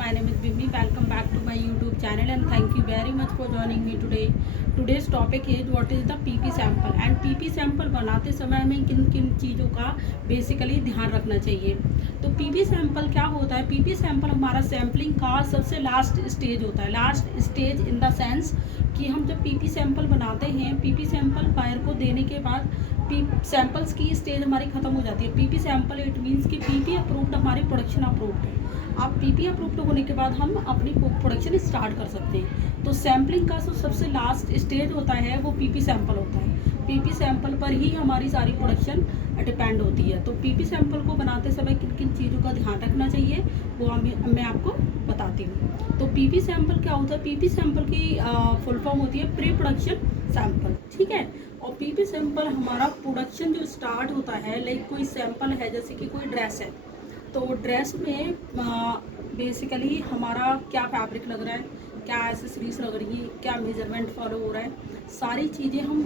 My name is Bimbi. Welcome back to my YouTube channel and thank you very much for joining me today. Today's topic is what is the PP sample and PP sample बनाते समय हमें किन किन चीज़ों का basically ध्यान रखना चाहिए। तो PP सैंपल क्या होता है? PP सैंपल हमारा सैम्पलिंग का सबसे लास्ट स्टेज होता है। Last stage in the sense कि हम जब PP सैंपल बनाते हैं, PP सैंपल बायर को देने के बाद सैंपल्स की स्टेज हमारी ख़त्म हो जाती है। PP सैंपल इट मीन्स कि PP अप्रूव्ड हमारी प्रोडक्शन अप्रूव्ड है। आप PP अप्रूव्ड होने के बाद हम अपनी प्रोडक्शन स्टार्ट कर सकते हैं। तो सैम्पलिंग का जो सबसे लास्ट स्टेज होता है वो PP सैंपल होता है। PP सैंपल पर ही हमारी सारी प्रोडक्शन डिपेंड होती है। तो PP सैंपल को बनाते समय किन किन चीज़ों का ध्यान रखना चाहिए वो मैं आपको बताती हूँ। तो PP सैंपल क्या होता है? PP सैंपल की फुल फॉर्म होती है प्री प्रोडक्शन सैंपल, ठीक है। और PP सैंपल हमारा प्रोडक्शन जो स्टार्ट होता है, लाइक कोई सैंपल है जैसे कि कोई ड्रेस है, तो ड्रेस में बेसिकली हमारा क्या फैब्रिक लग रहा है, क्या एसेसरीज लग रही है, क्या मेजरमेंट फॉलो हो रहा है, सारी चीज़ें हम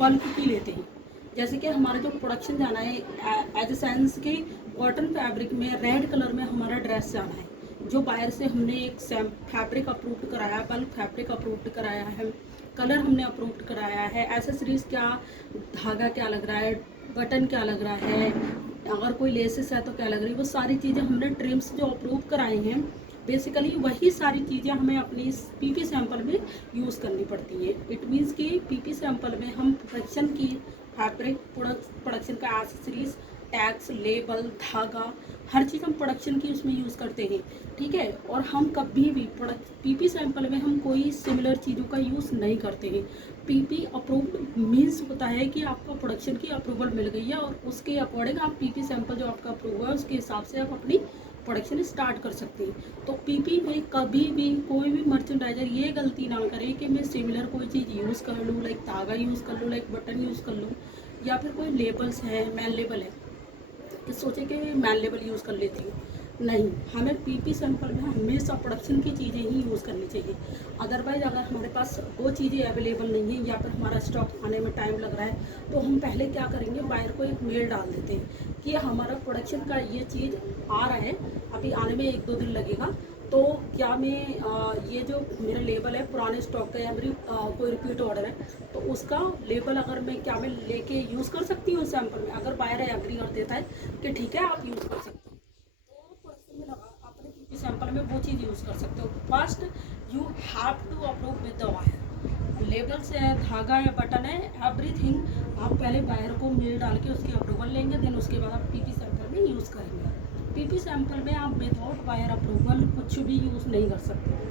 बल्क की लेते हैं। जैसे कि हमारा जो प्रोडक्शन जाना है एज ए सेंस के कॉटन फैब्रिक में रेड कलर में हमारा ड्रेस जाना है, जो बायर से हमने एक फैब्रिक अप्रूव्ड कराया है, बल्क फैब्रिक अप्रूव्ड कराया है, कलर हमने अप्रूव्ड कराया है, एसेसरीज क्या, धागा क्या लग रहा है, बटन क्या लग रहा है, अगर कोई लेसेस है तो क्या लग रही है, वो सारी चीज़ें हमने ट्रिम्स जो अप्रूव कराए हैं, बेसिकली वही सारी चीज़ें हमें अपनी इस PP सैंपल में यूज़ करनी पड़ती हैं। इट मीन्स कि PP सैंपल में हम प्रोडक्शन की फैब्रिक, प्रोडक्शन का एसेसरीज, टैग्स, लेबल, धागा, हर चीज़ हम प्रोडक्शन की उसमें यूज़ करते हैं, ठीक है। और हम कभी भी PP सैंपल में हम कोई सिमिलर चीज़ों का यूज़ नहीं करते हैं। PP अप्रूव्ड मीन्स होता है कि आपको प्रोडक्शन की अप्रूवल मिल गई है और उसके अकॉर्डिंग आप PP सैंपल जो आपका अप्रूव है उसके हिसाब से आप अपनी प्रोडक्शन स्टार्ट कर सकते हैं। तो PP में कभी भी कोई भी मर्चेंडाइजर ये गलती ना करे कि मैं सिमिलर कोई चीज़ यूज़ कर लूँ, लाइक धागा यूज़ कर लूँ, लाइक बटन यूज़ कर लूँ, या फिर कोई लेबल्स है, मैन लेबल है, कि सोचे कि मैन लेबल यूज़ कर लेती हूँ। नहीं, हमें PP सैंपल में हमेशा प्रोडक्शन की चीज़ें ही यूज़ करनी चाहिए। अदरवाइज़ अगर हमारे पास वो चीज़ें अवेलेबल नहीं है या फिर हमारा स्टॉक आने में टाइम लग रहा है, तो हम पहले क्या करेंगे, बायर को एक मेल डाल देते हैं कि हमारा प्रोडक्शन का ये चीज़ आ रहा है, अभी आने में 1-2 दिन लगेगा, तो क्या मैं ये जो मेरा लेबल है पुराने स्टॉक का या मेरी कोई रिपीट ऑर्डर है, तो उसका लेबल अगर मैं लेके यूज़ कर सकती हूँ सैंपल में। अगर बायर एग्री कर देता है कि ठीक है आप यूज़ कर सकते हैं, तो प्रोडक्शन में लगा अपने PP सैंपल में वो चीज़ यूज़ कर सकते हो। First you have to approve with the wire, labels है, धागा है, बटन है, एवरीथिंग आप पहले बायर को मेल डाल के उसकी अप्रूवल लेंगे, देन उसके बाद आप PP सैंपल में यूज़ करेंगे। PP सैंपल में आप विदाउट बायर अप्रूवल कुछ भी यूज़ नहीं कर सकते।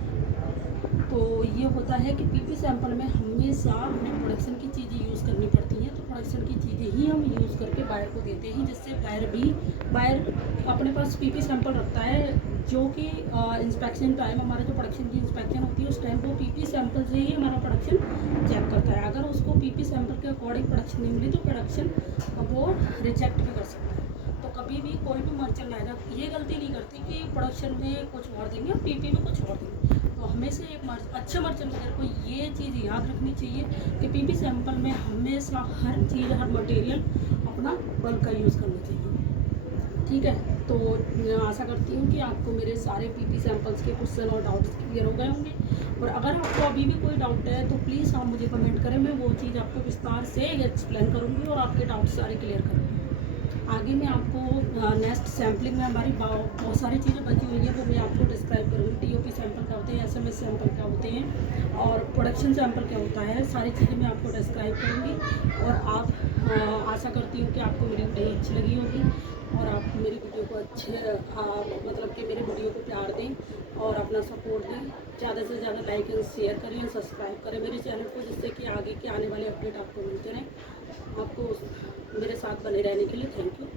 तो ये होता है कि PP सैंपल में हमेशा हमें प्रोडक्शन की चीज़ें यूज़ करनी पड़ती हैं। तो प्रोडक्शन की चीज़ें ही हम यूज़ करके बायर को देते हैं, जिससे बायर अपने पास PP सैंपल रखता है, जो कि इंस्पेक्शन टाइम हमारे जो प्रोडक्शन की इंस्पेक्शन होती है उस टाइम वो PP सैंपल से ही हमारा प्रोडक्शन चेक करता है। अगर उसको PP सैंपल के अकॉर्डिंग प्रोडक्शन नहीं मिली तो प्रोडक्शन वो रिजेक्ट भी कर सकता है। तो कभी भी कोई भी मर्चेंडाइजर ये गलती नहीं करती कि प्रोडक्शन में कुछ और देंगे और PP में कुछ और देंगे। तो हमेशा एक अच्छा मर्चेंडाइजर को ये चीज़ याद रखनी चाहिए कि PP सैंपल में हमेशा हर चीज़, हर मटेरियल अपना बल्क का यूज़ करना चाहिए, ठीक है। तो मैं आशा करती हूँ कि आपको मेरे सारे PP सैंपल्स के क्वेश्चन और डाउट्स क्लियर हो गए होंगे। और अगर आपको अभी भी कोई डाउट है तो प्लीज़ आप मुझे कमेंट करें, मैं वो चीज़ आपको विस्तार से एक्सप्लेन करूँगी और आपके डाउट्स सारे क्लियर करूँगी। आगे मैं आपको नेक्स्ट सैम्पलिंग में हमारी बहुत सारी चीज़ें बची हुई हैं, वो मैं आपको डिस्क्राइब करूँगी। TOP सैंपल क्या होते हैं, SMS सैंपल क्या होते हैं और प्रोडक्शन सैंपल क्या होता है, सारी चीज़ें मैं आपको डिस्क्राइब करूँगी। और आप आशा करती हूँ कि आपको मेरी वीडियो अच्छी लगी होगी और आप मेरी वीडियो को मतलब कि मेरे वीडियो को प्यार दें और अपना सपोर्ट दें। ज़्यादा से ज़्यादा लाइक एंड शेयर करें और सब्सक्राइब करें मेरे चैनल को, जिससे कि आगे के आने वाले अपडेट आपको मिलते रहें। आपको मेरे साथ बने रहने के लिए थैंक यू।